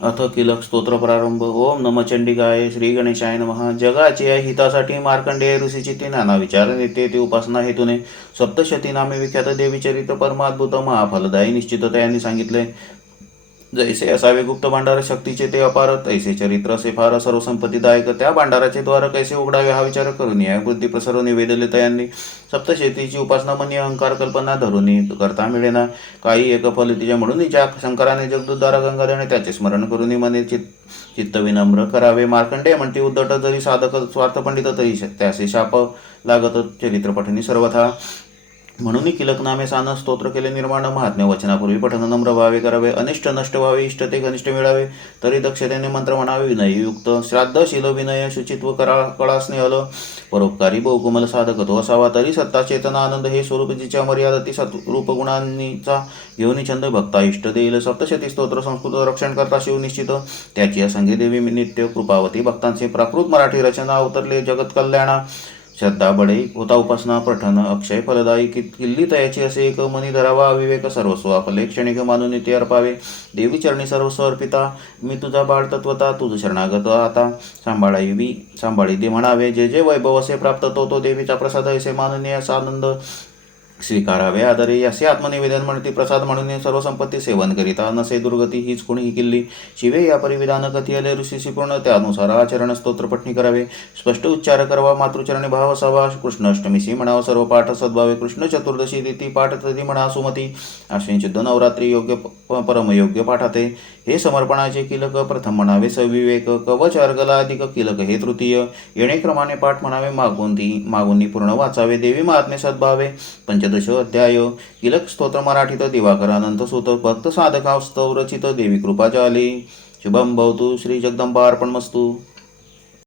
अथ किलक स्तोत्र प्रारंभ. ओम नम चंडिकाय श्री गणेशाय नमः. जगाच्या हितासाठी मार्कंडेय ऋषीची ती नाना विचार नेते ते उपासना हेतूने सप्तशती नामे विख्यात देवी चरित्र परमाद्भुत महाफलदायी निश्चितता यांनी सांगितले. जैसे असावे गुप्त भांडार शक्तीचे ते अपार तैसे चरित्र असे फार सर्वसंपत्तीदायक. त्या भांडाराचे द्वार कैसे उघडावे हा विचार करून या बुद्धी प्रसरून निवेदले तयांनी सप्तशेतीची उपासना मनी अहंकार कल्पना धरून करता मिळेना. काही एक फल तिच्या म्हणून ज्या शंकराने जगदुद्धार गंगाधरने त्याचे स्मरण करून मने चित चित्त विनम्र करावे. मार्कंडेय म्हणते उद्धट जरी साधक स्वार्थ पंडित तरी त्याचे शाप लागत चरित्रपठनी सर्वथा. म्हणूनही किलक नामे सान स्तोत्र केले निर्माण महात्म्य वचनापूर्वी. पठन नम्र व्हावे करावे अनिष्ट नष्ट व्हावे इष्ट ते घनिष्ठ मिळावे तरी दक्षतेने मंत्र म्हणावे विनययुक्त श्राद्धशील विनय शुचित्व करा कळा स्नेहल परोपकारी बहुकुमल साधक तो असावा तरी सत्ता चेतना आनंद हे स्वरूप जिच्या मर्यादती सत्रूप गुणांचा घेऊन छंद भक्ता इष्ट देईल सप्तशती स्तोत्र संस्कृत रक्षण करता शिव निश्चित. त्याची असंगी देवी नित्य कृपावती भक्तांचे प्राकृत मराठी रचना अवतरले जगत कल्याणा श्रद्धा बडे होता उपासना पठन अक्षय फलदायी कि किल्ली तयाची असे एक मनी धरावा विवेक सर्वस्व आपले क्षणिक मानून ते अर्पावे. देवी चरणी सर्वस्व अर्पिता. मी तुझा बाळ तत्वता तुझ शरणागत आता. सांभाळावी सांभाळी दे म्हणावे. जे जे वैभव असे प्राप्त तो तो देवीचा प्रसाद असे माननीय असा आनंद स्वीकारावे. आदरे असे आत्मनिवेदन म्हणते प्रसाद म्हणून सर्व संपत्ती सेवन करिता नसे दुर्गती हीच कुणीही किल्ली. शिवे या परिविधान कथियले ऋषीशी पूर्ण त्यानुसार आचरण स्तोत्रपठणी करावे. स्पष्ट उच्चार करावा. मातृचरणी भाव असावा. कृष्ण म्हणावा. सर्व पाठ सद्भावे. कृष्ण चतुर्दशी दिती पाठ तरी म्हणा सुमती. अश्विन शुद्ध नवरात्री योग्य प- परमयोग्य पाठाते. हे समर्पणाचे किलक प्रथम म्हणावे सविवेक कवच अर्गलाधिक किलक हे तृतीय. येणेक्रमाने पाठ म्हणावे मागून ती पूर्ण वाचावे देवी महात्मे सद्भावे. पंचदश अध्याय. किलक स्तोत्र मराठीत दिवाकरानंत सुत भक्त साधकास्तव रचित देवी कृपा जाली शुभम भवतु श्री जगदंबा अर्पणमस्तु